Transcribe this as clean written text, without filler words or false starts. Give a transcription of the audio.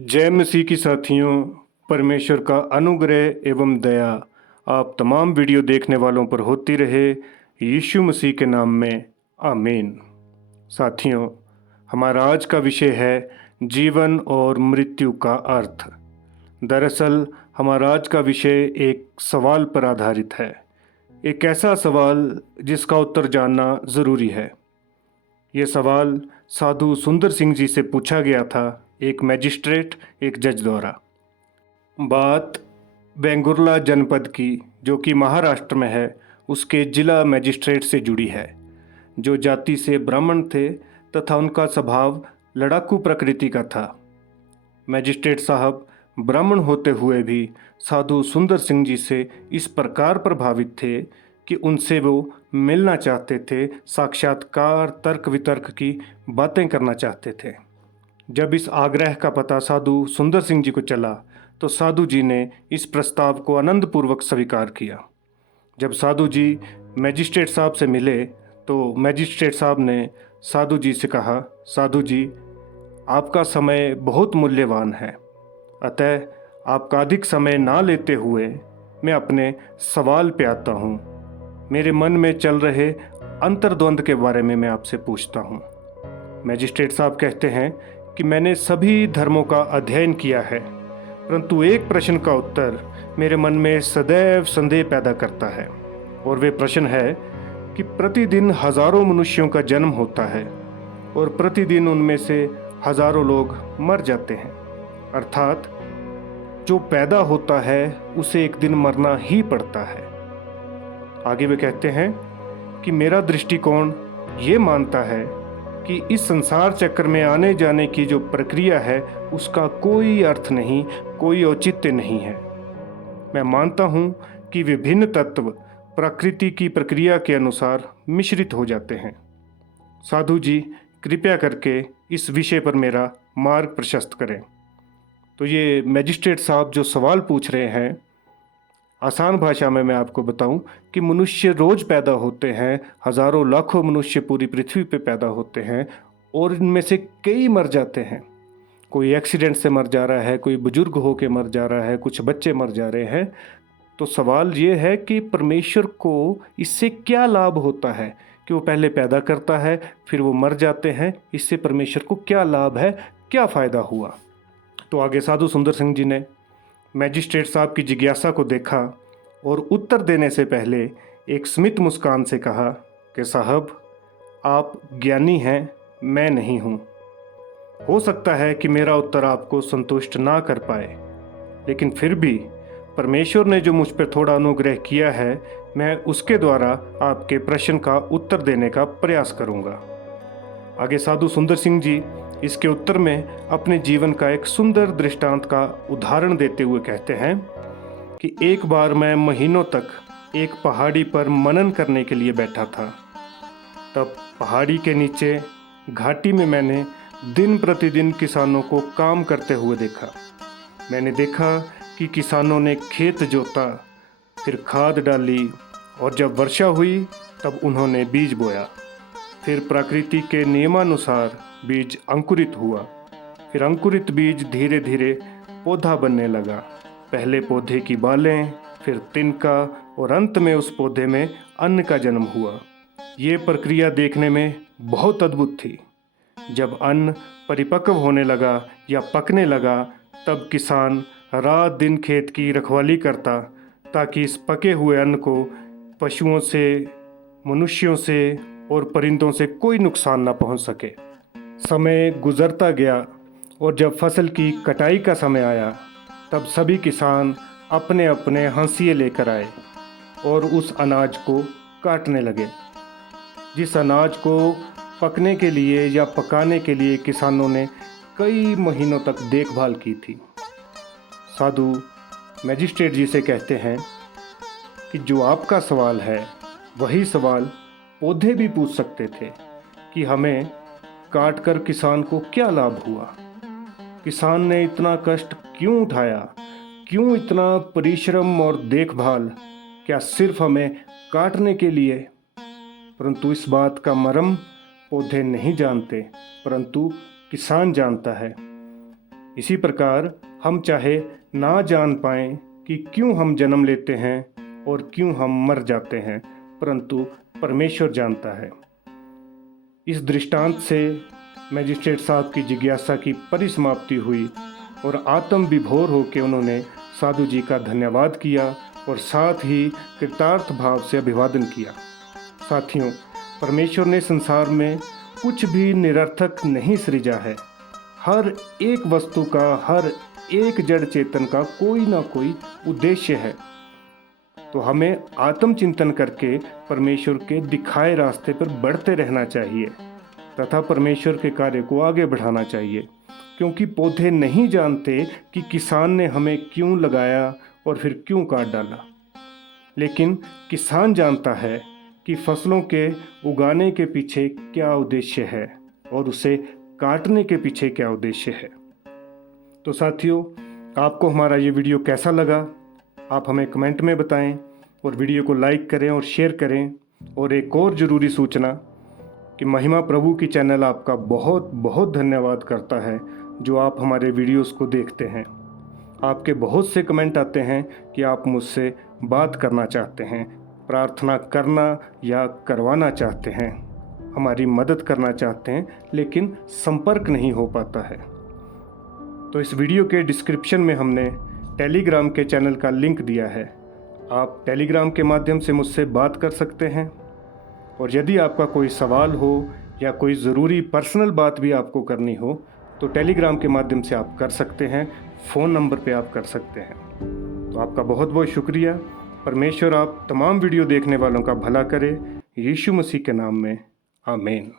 जय मसीह की साथियों। परमेश्वर का अनुग्रह एवं दया आप तमाम वीडियो देखने वालों पर होती रहे, यीशु मसीह के नाम में आमीन। साथियों, हमारा आज का विषय है जीवन और मृत्यु का अर्थ। दरअसल हमारा आज का विषय एक सवाल पर आधारित है, एक ऐसा सवाल जिसका उत्तर जानना ज़रूरी है। ये सवाल साधु सुंदर सिंह जी से पूछा गया था, एक मैजिस्ट्रेट, एक जज द्वारा। बात वेंगुर्ला जनपद की, जो कि महाराष्ट्र में है, उसके जिला मैजिस्ट्रेट से जुड़ी है, जो जाति से ब्राह्मण थे तथा उनका स्वभाव लड़ाकू प्रकृति का था। मैजिस्ट्रेट साहब ब्राह्मण होते हुए भी साधु सुंदर सिंह जी से इस प्रकार प्रभावित थे कि उनसे वो मिलना चाहते थे, साक्षात्कार तर्क वितर्क की बातें करना चाहते थे। जब इस आग्रह का पता साधु सुंदर सिंह जी को चला तो साधु जी ने इस प्रस्ताव को आनंदपूर्वक स्वीकार किया। जब साधु जी मैजिस्ट्रेट साहब से मिले तो मैजिस्ट्रेट साहब ने साधु जी से कहा, साधु जी, आपका समय बहुत मूल्यवान है, अतः आपका अधिक समय ना लेते हुए मैं अपने सवाल पे आता हूँ। मेरे मन में चल रहे अंतर्द्वंद के बारे में मैं आपसे पूछता हूँ। मैजिस्ट्रेट साहब कहते हैं कि मैंने सभी धर्मों का अध्ययन किया है, परंतु एक प्रश्न का उत्तर मेरे मन में सदैव संदेह पैदा करता है, और वे प्रश्न है कि प्रतिदिन हजारों मनुष्यों का जन्म होता है और प्रतिदिन उनमें से हजारों लोग मर जाते हैं, अर्थात जो पैदा होता है उसे एक दिन मरना ही पड़ता है। आगे वे कहते हैं कि मेरा दृष्टिकोण ये मानता है कि इस संसार चक्र में आने जाने की जो प्रक्रिया है उसका कोई अर्थ नहीं, कोई औचित्य नहीं है। मैं मानता हूँ कि विभिन्न तत्व प्रकृति की प्रक्रिया के अनुसार मिश्रित हो जाते हैं। साधु जी, कृपया करके इस विषय पर मेरा मार्ग प्रशस्त करें। तो ये मैजिस्ट्रेट साहब जो सवाल पूछ रहे हैं, आसान भाषा में मैं आपको बताऊं कि मनुष्य रोज पैदा होते हैं, हजारों लाखों मनुष्य पूरी पृथ्वी पे पैदा होते हैं और इनमें से कई मर जाते हैं। कोई एक्सीडेंट से मर जा रहा है, कोई बुजुर्ग होके मर जा रहा है, कुछ बच्चे मर जा रहे हैं। तो सवाल ये है कि परमेश्वर को इससे क्या लाभ होता है कि वो पहले पैदा करता है फिर वो मर जाते हैं। इससे परमेश्वर को क्या लाभ है, क्या फ़ायदा हुआ। तो आगे साधु सुंदर सिंह जी ने मैजिस्ट्रेट साहब की जिज्ञासा को देखा और उत्तर देने से पहले एक स्मित मुस्कान से कहा कि साहब, आप ज्ञानी हैं, मैं नहीं हूँ। हो सकता है कि मेरा उत्तर आपको संतुष्ट ना कर पाए, लेकिन फिर भी परमेश्वर ने जो मुझ पर थोड़ा अनुग्रह किया है, मैं उसके द्वारा आपके प्रश्न का उत्तर देने का प्रयास करूँगा। आगे साधु सुंदर सिंह जी इसके उत्तर में अपने जीवन का एक सुंदर दृष्टांत का उदाहरण देते हुए कहते हैं कि एक बार मैं महीनों तक एक पहाड़ी पर मनन करने के लिए बैठा था। तब पहाड़ी के नीचे घाटी में मैंने दिन प्रतिदिन किसानों को काम करते हुए देखा। मैंने देखा कि किसानों ने खेत जोता, फिर खाद डाली, और जब वर्षा हुई तब उन्होंने बीज बोया। फिर प्रकृति के नियमानुसार बीज अंकुरित हुआ। फिर अंकुरित बीज धीरे धीरे पौधा बनने लगा। पहले पौधे की बालें, फिर तिनका, और अंत में उस पौधे में अन्न का जन्म हुआ। ये प्रक्रिया देखने में बहुत अद्भुत थी। जब अन्न परिपक्व होने लगा या पकने लगा, तब किसान रात दिन खेत की रखवाली करता ताकि इस पके हुए अन्न को पशुओं से, मनुष्यों से और परिंदों से कोई नुकसान ना पहुंच सके। समय गुजरता गया और जब फसल की कटाई का समय आया, तब सभी किसान अपने अपने हंसिए लेकर आए और उस अनाज को काटने लगे। जिस अनाज को पकने के लिए या पकाने के लिए किसानों ने कई महीनों तक देखभाल की थी। साधु मैजिस्ट्रेट जी से कहते हैं कि जो आपका सवाल है, वही सवाल पौधे भी पूछ सकते थे कि हमें काटकर किसान को क्या लाभ हुआ, किसान ने इतना कष्ट क्यों उठाया, क्यों इतना परिश्रम और देखभाल, क्या सिर्फ हमें काटने के लिए। परंतु इस बात का मर्म पौधे नहीं जानते, परंतु किसान जानता है। इसी प्रकार हम चाहे ना जान पाएं कि क्यों हम जन्म लेते हैं और क्यों हम मर जाते हैं, परंतु परमेश्वर जानता है। इस दृष्टांत से मैजिस्ट्रेट साहब की जिज्ञासा की परिसमाप्ति हुई और आत्म विभोर होकर उन्होंने साधु जी का धन्यवाद किया और साथ ही कृतार्थ भाव से अभिवादन किया। साथियों, परमेश्वर ने संसार में कुछ भी निरर्थक नहीं सृजा है। हर एक वस्तु का, हर एक जड़ चेतन का कोई ना कोई उद्देश्य है। तो हमें आत्मचिंतन करके परमेश्वर के दिखाए रास्ते पर बढ़ते रहना चाहिए तथा परमेश्वर के कार्य को आगे बढ़ाना चाहिए, क्योंकि पौधे नहीं जानते कि किसान ने हमें क्यों लगाया और फिर क्यों काट डाला, लेकिन किसान जानता है कि फसलों के उगाने के पीछे क्या उद्देश्य है और उसे काटने के पीछे क्या उद्देश्य है। तो साथियों, आपको हमारा ये वीडियो कैसा लगा, आप हमें कमेंट में बताएं और वीडियो को लाइक करें और शेयर करें। और एक और ज़रूरी सूचना कि महिमा प्रभु की चैनल आपका बहुत बहुत धन्यवाद करता है जो आप हमारे वीडियोस को देखते हैं। आपके बहुत से कमेंट आते हैं कि आप मुझसे बात करना चाहते हैं, प्रार्थना करना या करवाना चाहते हैं, हमारी मदद करना चाहते हैं, लेकिन संपर्क नहीं हो पाता है। तो इस वीडियो के डिस्क्रिप्शन में हमने टेलीग्राम के चैनल का लिंक दिया है। आप टेलीग्राम के माध्यम से मुझसे बात कर सकते हैं और यदि आपका कोई सवाल हो या कोई ज़रूरी पर्सनल बात भी आपको करनी हो तो टेलीग्राम के माध्यम से आप कर सकते हैं, फ़ोन नंबर पे आप कर सकते हैं। तो आपका बहुत बहुत शुक्रिया। परमेश्वर आप तमाम वीडियो देखने वालों का भला करे। यीशु मसीह के नाम में आमीन।